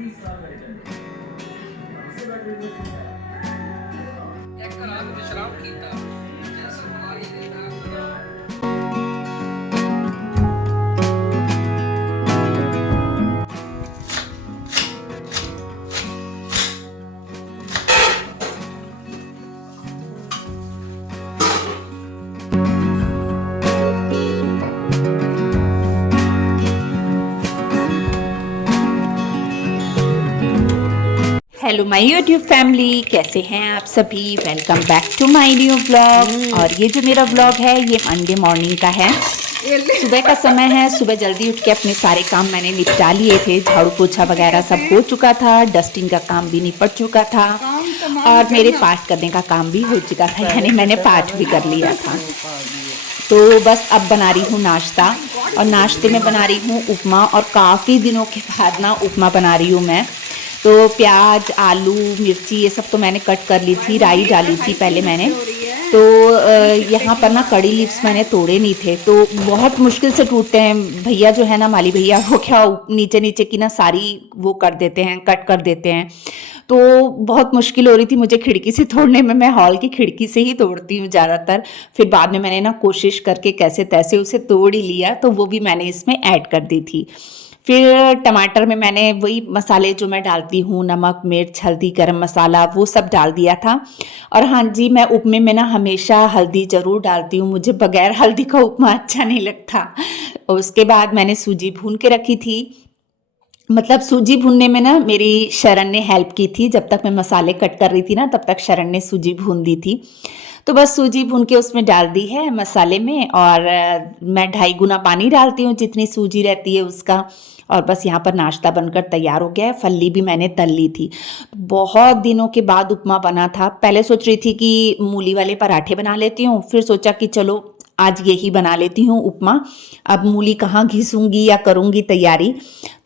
ਇੱਕ ਰਾਤ ਵਿਸ਼ਰਾਮ ਕੀਤਾ ਜਿਸ ਕੁਮਾਰੀ ਦੇ ਨਾਲ हेलो माय यूट्यूब फैमिली, कैसे हैं आप सभी। Welcome back to my new blog. और ये जो मेरा ब्लॉग है ये मंडे मॉर्निंग का है। सुबह का समय है। सुबह जल्दी उठ के अपने सारे काम मैंने निपटा लिए थे। झाड़ू पोछा वगैरह सब हो चुका था, डस्टिंग का काम भी निपट चुका था और मेरे पाठ करने का काम भी हो चुका था, यानी मैंने पाठ भी कर लिया था। तो बस अब बना रही हूँ नाश्ता, और नाश्ते में बना रही हूँ उपमा। और काफ़ी दिनों के बाद ना उपमा बना रही हूँ मैं। तो प्याज, आलू, मिर्ची ये सब तो मैंने कट कर ली थी, राई डाली थी पहले मैंने। तो यहाँ पर ना कड़ी लीव्स मैंने तोड़े नहीं थे, तो बहुत मुश्किल से टूटते हैं। भैया जो है ना, माली भैया, वो क्या नीचे नीचे की ना सारी वो कर देते हैं, कट कर देते हैं। तो बहुत मुश्किल हो रही थी मुझे खिड़की से तोड़ने में। मैं हॉल की खिड़की से ही तोड़ती हूँ ज़्यादातर। फिर बाद में मैंने ना कोशिश करके कैसे तैसे उसे तोड़ ही लिया, तो वो भी मैंने इसमें ऐड कर दी थी। फिर टमाटर में मैंने वही मसाले जो मैं डालती हूँ, नमक, मिर्च, हल्दी, गरम मसाला, वो सब डाल दिया था। और हाँ जी, मैं उपमे में ना हमेशा हल्दी ज़रूर डालती हूँ, मुझे बगैर हल्दी का उपमा अच्छा नहीं लगता। और उसके बाद मैंने सूजी भून के रखी थी। मतलब सूजी भूनने में ना मेरी शरण ने हेल्प की थी। जब तक मैं मसाले कट कर रही थी ना, तब तक शरण ने सूजी भून दी थी। तो बस सूजी भून के उसमें डाल दी है मसाले में। और मैं 2.5 गुना पानी डालती हूँ जितनी सूजी रहती है उसका। और बस यहाँ पर नाश्ता बनकर तैयार हो गया है। फल्ली भी मैंने तल ली थी। बहुत दिनों के बाद उपमा बना था। पहले सोच रही थी कि मूली वाले पराठे बना लेती हूँ, फिर सोचा कि चलो आज यही बना लेती हूँ उपमा। अब मूली कहाँ घिसूंगी या करूँगी तैयारी,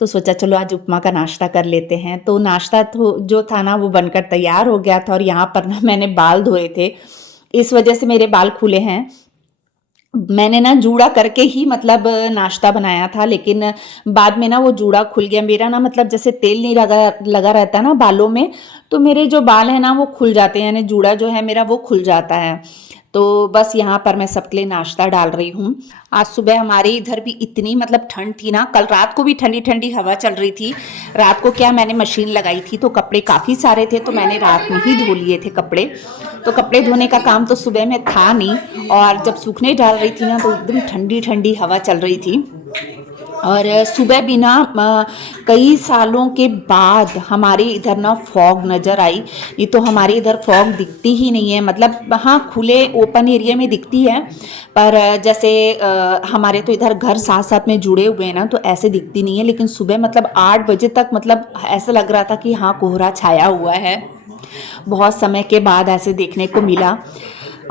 तो सोचा चलो आज उपमा का नाश्ता कर लेते हैं। तो नाश्ता तो जो था ना वो बनकर तैयार हो गया था। और यहाँ पर ना मैंने बाल धोए थे, इस वजह से मेरे बाल खुले हैं। मैंने ना जूड़ा करके ही मतलब नाश्ता बनाया था, लेकिन बाद में ना वो जूड़ा खुल गया मेरा ना। मतलब जैसे तेल नहीं लगा लगा रहता ना बालों में, तो मेरे जो बाल हैं ना वो खुल जाते हैं, यानी जूड़ा जो है मेरा वो खुल जाता है। तो बस यहाँ पर मैं सबके लिए नाश्ता डाल रही हूँ। आज सुबह हमारे इधर भी इतनी मतलब ठंड थी ना, कल रात को भी ठंडी ठंडी हवा चल रही थी। रात को क्या, मैंने मशीन लगाई थी तो कपड़े काफ़ी सारे थे, तो मैंने रात में ही धो लिए थे कपड़े। तो कपड़े धोने का काम तो सुबह में था नहीं। और जब सूखने डाल रही थी ना, तो एकदम ठंडी ठंडी हवा चल रही थी। और सुबह भी ना कई सालों के बाद हमारे इधर ना फॉग नज़र आई। ये तो हमारे इधर फॉग दिखती ही नहीं है। मतलब हाँ, खुले ओपन एरिया में दिखती है, पर जैसे हमारे तो इधर घर साथ साथ में जुड़े हुए हैं ना, तो ऐसे दिखती नहीं है। लेकिन सुबह मतलब 8 बजे तक मतलब ऐसा लग रहा था कि हाँ कोहरा छाया हुआ है। बहुत समय के बाद ऐसे देखने को मिला।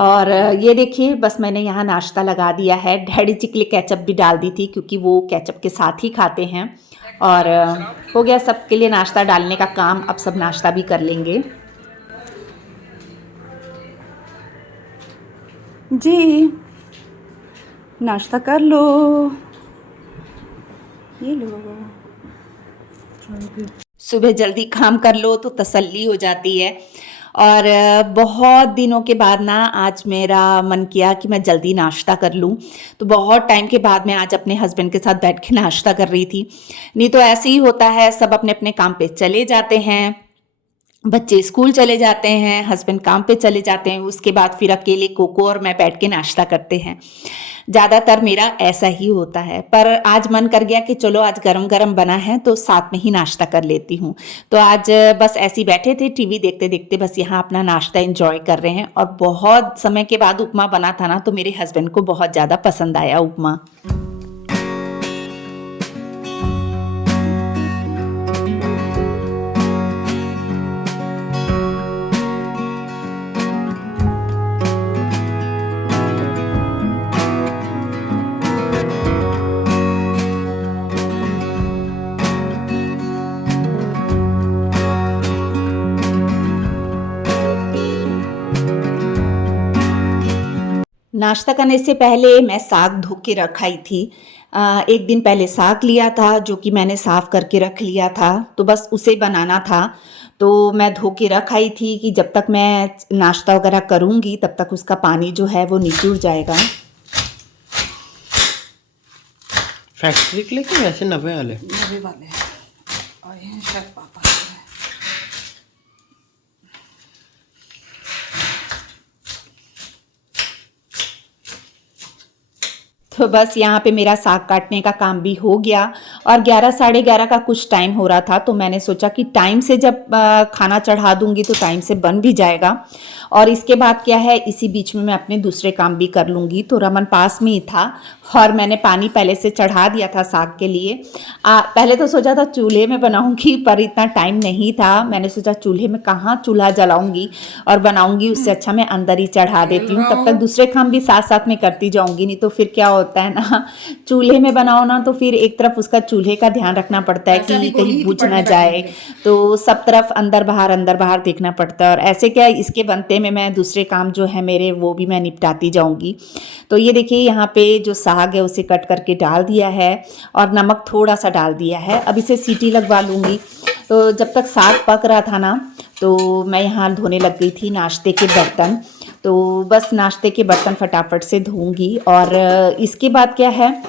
और ये देखिए, बस मैंने यहाँ नाश्ता लगा दिया है। डैडी जी के लिए केचप भी डाल दी थी, क्योंकि वो केचप के साथ ही खाते हैं। ਇੱਕ और ਰਾਤ ਵਿਸ਼ਰਾਮ हो गया ਕੀਤਾ सबके लिए नाश्ता डालने का काम। अब सब नाश्ता भी कर लेंगे जी। नाश्ता कर लो, ये लो। सुबह जल्दी काम कर लो तो तसल्ली हो जाती है। और बहुत दिनों के बाद ना आज मेरा मन किया कि मैं जल्दी नाश्ता कर लूँ। तो बहुत टाइम के बाद मैं आज अपने हस्बैंड के साथ बैठ के नाश्ता कर रही थी। नहीं तो ऐसे ही होता है, सब अपने अपने काम पे चले जाते हैं, बच्चे स्कूल चले जाते हैं, हस्बैंड काम पे चले जाते हैं, उसके बाद फिर अकेले कोको और मैं बैठ के नाश्ता करते हैं। ज़्यादातर मेरा ऐसा ही होता है। पर आज मन कर गया कि चलो आज गरम गरम बना है तो साथ में ही नाश्ता कर लेती हूँ। तो आज बस ऐसे ही बैठे थे, टीवी देखते देखते बस यहाँ अपना नाश्ता एंजॉय कर रहे हैं। और बहुत समय के बाद उपमा बना था ना, तो मेरे हस्बैंड को बहुत ज़्यादा पसंद आया उपमा। नाश्ता करने से पहले मैं साग धो के रखाई थी। एक दिन पहले साग लिया था जो कि मैंने साफ़ करके रख लिया था, तो बस उसे बनाना था। तो मैं धो के रख आई थी कि जब तक मैं नाश्ता वगैरह करूँगी तब तक उसका पानी जो है वो निचुड़ जाएगा। फैक्ट्री के लिए कि वैसे नवे वाले आए हैं शायद पापा। तो बस यहाँ पे मेरा साग काटने का काम भी हो गया और 11 साढ़े 11 का कुछ टाइम हो रहा था, तो मैंने सोचा कि टाइम से जब खाना चढ़ा दूंगी तो टाइम से बन भी जाएगा। और इसके बाद क्या है, इसी बीच में मैं अपने दूसरे काम भी कर लूँगी। तो रमन पास में ही था और मैंने पानी पहले से चढ़ा दिया था साग के लिए। पहले तो सोचा था चूल्हे में बनाऊंगी, पर इतना टाइम नहीं था। मैंने सोचा चूल्हे में कहाँ चूल्हा जलाऊंगी और बनाऊंगी, उससे अच्छा मैं अंदर ही चढ़ा देती हूँ, तब तक दूसरे काम भी साथ साथ में करती जाऊंगी। नहीं तो फिर क्या होता है ना, चूल्हे में बनाओ ना तो फिर एक तरफ उसका चूल्हे का ध्यान रखना पड़ता है कि कहीं बुझ ना जाए, तो सब तरफ अंदर बाहर देखना पड़ता है। और ऐसे क्या इसके बनते में मैं दूसरे काम जो है मेरे वो भी मैं निपटाती जाऊंगी। तो ये देखिए यहाँ पे जो साग है उसे कट करके डाल दिया है और नमक थोड़ा सा डाल दिया है। अब इसे सीटी लगवा लूँगी। तो जब तक साग पक रहा था ना तो मैं यहाँ धोने लग गई थी नाश्ते के बर्तन। तो बस नाश्ते के बर्तन फटाफट से धोऊंगी। और इसके बाद क्या है,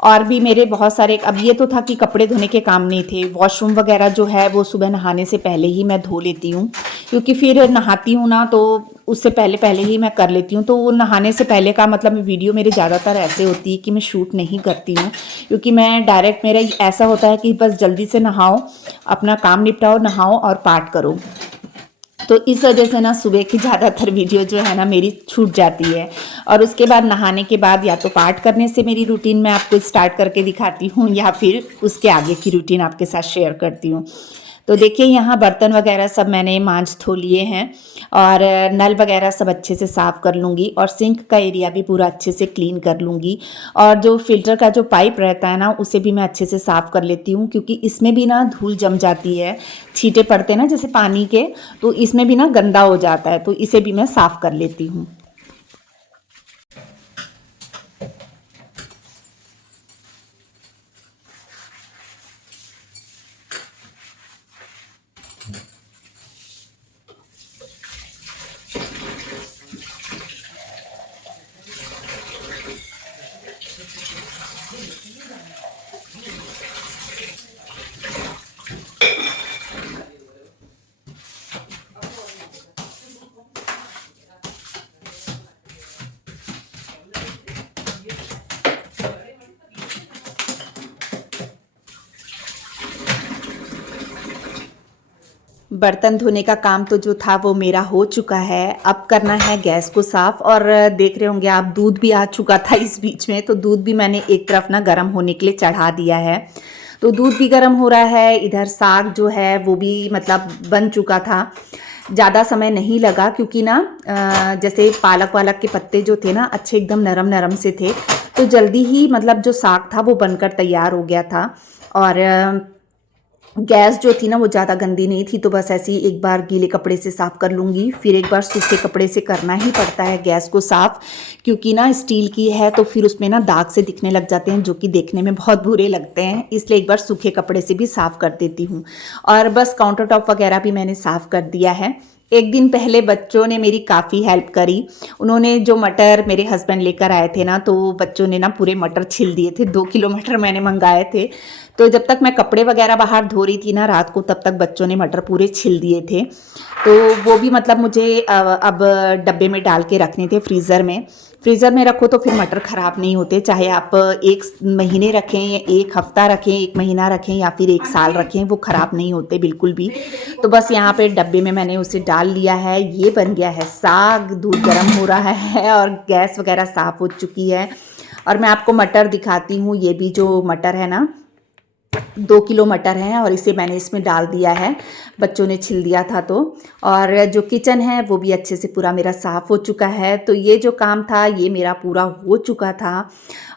और भी मेरे बहुत सारे, अब ये तो था कि कपड़े धोने के काम नहीं थे। वॉशरूम वगैरह जो है वो सुबह नहाने से पहले ही मैं धो लेती हूँ, क्योंकि फिर नहाती हूँ ना तो उससे पहले ही मैं कर लेती हूँ। तो वो नहाने से पहले का मतलब वीडियो मेरे ज़्यादातर ऐसे होती है कि मैं शूट नहीं करती हूँ, क्योंकि मैं डायरेक्ट, मेरा ऐसा होता है कि बस जल्दी से नहाओ, अपना काम निपटाओ, नहाओ और पाठ करो। तो इस वजह से ना सुबह की ज़्यादातर वीडियो जो है ना मेरी छूट जाती है। और उसके बाद नहाने के बाद या तो पाठ करने से मेरी रूटीन मैं आपको स्टार्ट करके दिखाती हूँ, या फिर उसके आगे की रूटीन आपके साथ शेयर करती हूँ। तो देखिए यहाँ बर्तन वगैरह सब मैंने मांज धो लिए हैं और नल वगैरह सब अच्छे से साफ़ कर लूँगी और सिंक का एरिया भी पूरा अच्छे से क्लीन कर लूँगी। और जो फिल्टर का जो पाइप रहता है ना उसे भी मैं अच्छे से साफ़ कर लेती हूँ, क्योंकि इसमें भी ना धूल जम जाती है, छींटे पड़ते हैं ना जैसे पानी के, तो इसमें भी ना गंदा हो जाता है, तो इसे भी मैं साफ़ कर लेती हूँ। बर्तन धोने का काम तो जो था वो मेरा हो चुका है। अब करना है गैस को साफ़। और देख रहे होंगे आप, दूध भी आ चुका था इस बीच में, तो दूध भी मैंने एक तरफ ना गर्म होने के लिए चढ़ा दिया है। तो दूध भी गर्म हो रहा है, इधर साग जो है वो भी मतलब बन चुका था। ज़्यादा समय नहीं लगा, क्योंकि ना जैसे पालक वालक के पत्ते जो थे ना अच्छे एकदम नरम नरम से थे, तो जल्दी ही मतलब जो साग था वो बनकर तैयार हो गया था। और गैस जो थी ना वो ज़्यादा गंदी नहीं थी, तो बस ऐसे ही एक बार गीले कपड़े से साफ़ कर लूँगी, फिर एक बार सूखे कपड़े से करना ही पड़ता है गैस को साफ़, क्योंकि ना स्टील की है तो फिर उसमें ना दाग से दिखने लग जाते हैं जो कि देखने में बहुत बुरे लगते हैं, इसलिए एक बार सूखे कपड़े से भी साफ़ कर देती हूँ। और बस काउंटर टॉप वगैरह भी मैंने साफ़ कर दिया है। एक दिन पहले बच्चों ने मेरी काफ़ी हेल्प करी। उन्होंने जो मटर मेरे हस्बैंड लेकर आए थे ना, तो बच्चों ने ना पूरे मटर छिल दिए थे। 2 किलो मटर मैंने मंगाए थे, तो जब तक मैं कपड़े वगैरह बाहर धो रही थी ना रात को, तब तक बच्चों ने मटर पूरे छिल दिए थे। तो वो भी मतलब मुझे अब डब्बे में डाल के रखने थे फ्रीज़र में। फ्रीज़र में रखो तो फिर मटर ख़राब नहीं होते, चाहे आप 1 महीने रखें या 1 हफ़्ता रखें, 1 महीना रखें या फिर 1 साल रखें, वो ख़राब नहीं होते बिल्कुल भी। तो बस यहाँ पे डब्बे में मैंने उसे डाल लिया है। ये बन गया है साग, दूध गर्म हो रहा है और गैस वगैरह साफ़ हो चुकी है। और मैं आपको मटर दिखाती हूँ। ये भी जो मटर है ना 2 किलो मटर हैं और इसे मैंने इसमें डाल दिया है, बच्चों ने छिल दिया था तो। और जो किचन है वो भी अच्छे से पूरा मेरा साफ़ हो चुका है। तो ये जो काम था ये मेरा पूरा हो चुका था।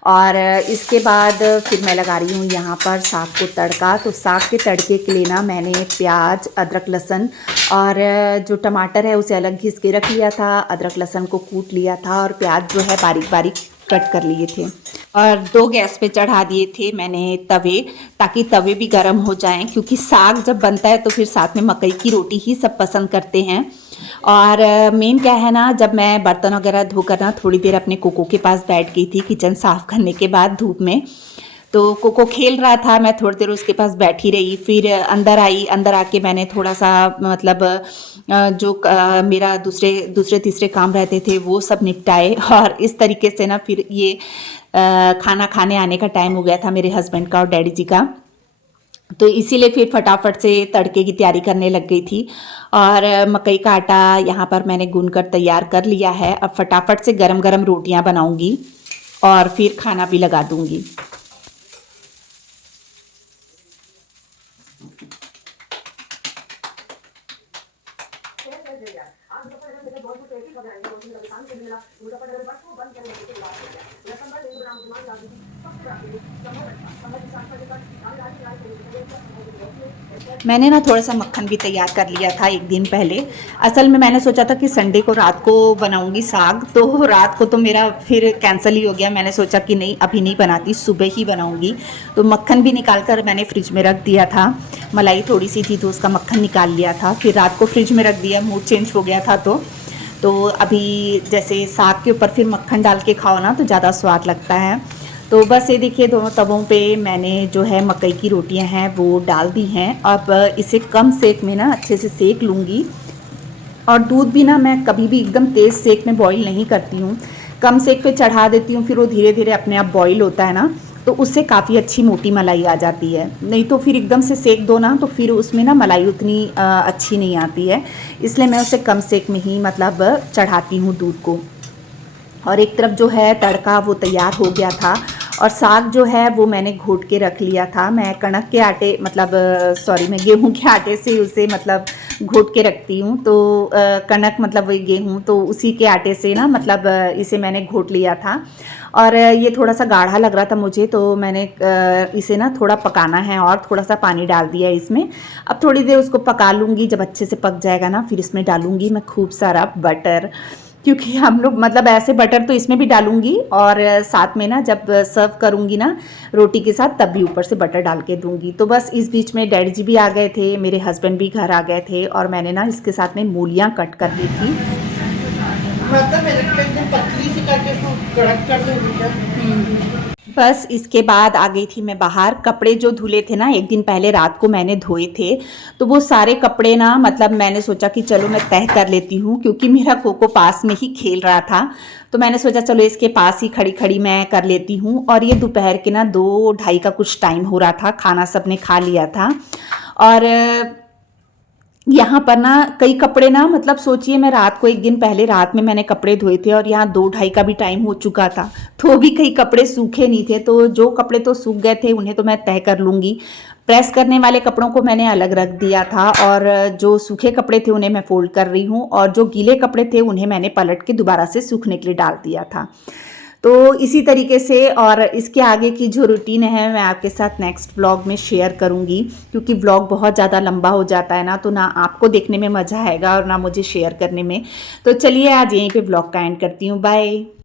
और इसके बाद फिर मैं लगा रही हूँ यहाँ पर साग को तड़का। तो साग के तड़के के लिए ना मैंने प्याज, अदरक, लहसुन और जो टमाटर है उसे अलग घिस के रख लिया था, अदरक लहसुन को कूट लिया था और प्याज जो है बारीक बारीक कट कर लिए थे और 2 गैस पे चढ़ा दिए थे मैंने तवे, ताकि तवे भी गर्म हो जाएं, क्योंकि साग जब बनता है तो फिर साथ में मकई की रोटी ही सब पसंद करते हैं। और मेन क्या है ना, जब मैं बर्तन वगैरह धोकर ना थोड़ी देर अपने कोको के पास बैठ गई थी किचन साफ़ करने के बाद धूप में, तो कोको खेल रहा था, मैं थोड़ी देर उसके पास बैठी रही, फिर अंदर आई। अंदर आके मैंने थोड़ा सा मतलब जो मेरा दूसरे तीसरे काम रहते थे वो सब निपटाए, और इस तरीके से ना फिर ये खाना खाने आने का टाइम हो गया था मेरे हस्बैंड का और डैडी जी का। तो इसीलिए फिर फटाफट से तड़के की तैयारी करने लग गई थी। और मकई का आटा यहाँ पर मैंने गूंद कर तैयार कर लिया है। अब फटाफट से गरम गरम रोटियाँ बनाऊँगी और फिर खाना भी लगा दूँगी। मैंने ना थोड़ा सा मक्खन भी तैयार कर लिया था एक दिन पहले। असल में मैंने सोचा था कि संडे को रात को बनाऊंगी साग, तो रात को तो मेरा फिर कैंसिल ही हो गया। मैंने सोचा कि नहीं, अभी नहीं बनाती, सुबह ही बनाऊंगी। तो मक्खन भी निकाल कर मैंने फ्रिज में रख दिया था। मलाई थोड़ी सी थी तो उसका मक्खन निकाल लिया था, फिर रात को फ्रिज में रख दिया। मूड चेंज हो गया था तो अभी जैसे साग के ऊपर फिर मक्खन डाल के खाओ ना तो ज़्यादा स्वाद लगता है। तो बस ये देखिए, दोनों तवों पे मैंने जो है मकई की रोटियां हैं वो डाल दी हैं। अब इसे कम सेक में ना अच्छे से सेक लूँगी। और दूध भी ना मैं कभी भी एकदम तेज़ सेक में बॉईल नहीं करती हूँ, कम सेक पे चढ़ा देती हूँ, फिर वो धीरे धीरे अपने आप बॉईल होता है ना, तो उससे काफ़ी अच्छी मोटी मलाई आ जाती है। नहीं तो फिर एकदम से सेक दो ना तो फिर उसमें ना मलाई उतनी अच्छी नहीं आती है। इसलिए मैं उसे कम सेक में ही मतलब चढ़ाती हूँ दूध को। और एक तरफ जो है तड़का वो तैयार हो गया था, और साग जो है वो मैंने घोट के रख लिया था। मैं कणक के आटे मतलब मैं गेहूं के आटे से उसे मतलब घोट के रखती हूँ। तो कणक मतलब गेहूं, तो उसी के आटे से ना मतलब इसे मैंने घोट लिया था। और ये थोड़ा सा गाढ़ा लग रहा था मुझे, तो मैंने इसे ना थोड़ा पकाना है और थोड़ा सा पानी डाल दिया इसमें। अब थोड़ी देर उसको पका लूँगी, जब अच्छे से पक जाएगा ना फिर इसमें डालूँगी मैं खूब सारा बटर, क्योंकि हम लोग मतलब ऐसे बटर तो इसमें भी डालूंगी, और साथ में ना जब सर्व करूंगी ना रोटी के साथ तब भी ऊपर से बटर डाल के दूंगी। तो बस इस बीच में डैडी जी भी आ गए थे, मेरे हस्बैंड भी घर आ गए थे, और मैंने ना इसके साथ में मूलियाँ कट कर ली थी। पतली सी करके कड़क कर दूंगी। बस इसके बाद आ गई थी मैं बाहर। कपड़े जो धुले थे ना एक दिन पहले रात को मैंने धोए थे, तो वो सारे कपड़े ना मतलब मैंने सोचा कि चलो मैं तह कर लेती हूँ, क्योंकि मेरा कोको पास में ही खेल रहा था। तो मैंने सोचा चलो इसके पास ही खड़ी खड़ी मैं कर लेती हूँ। और ये दोपहर के ना 2-2:30 का कुछ टाइम हो रहा था, खाना सबने खा लिया था। और यहाँ पर ना कई कपड़े ना मतलब सोचिए, मैं रात को एक दिन पहले रात में मैंने कपड़े धोए थे और यहाँ 2-2:30 का भी टाइम हो चुका था, तो भी कई कपड़े सूखे नहीं थे। तो जो कपड़े तो सूख गए थे उन्हें तो मैं तय कर लूँगी। प्रेस करने वाले कपड़ों को मैंने अलग रख दिया था, और जो सूखे कपड़े थे उन्हें मैं फोल्ड कर रही हूँ, और जो गीले कपड़े थे उन्हें मैंने पलट के दोबारा से सूखने के लिए डाल दिया था। तो इसी तरीके से, और इसके आगे की जो रूटीन है मैं आपके साथ नेक्स्ट व्लॉग में शेयर करूंगी, क्योंकि व्लॉग बहुत ज़्यादा लंबा हो जाता है ना, तो ना आपको देखने में मज़ा आएगा और ना मुझे शेयर करने में। तो चलिए आज यहीं पे व्लॉग का एंड करती हूँ। बाय।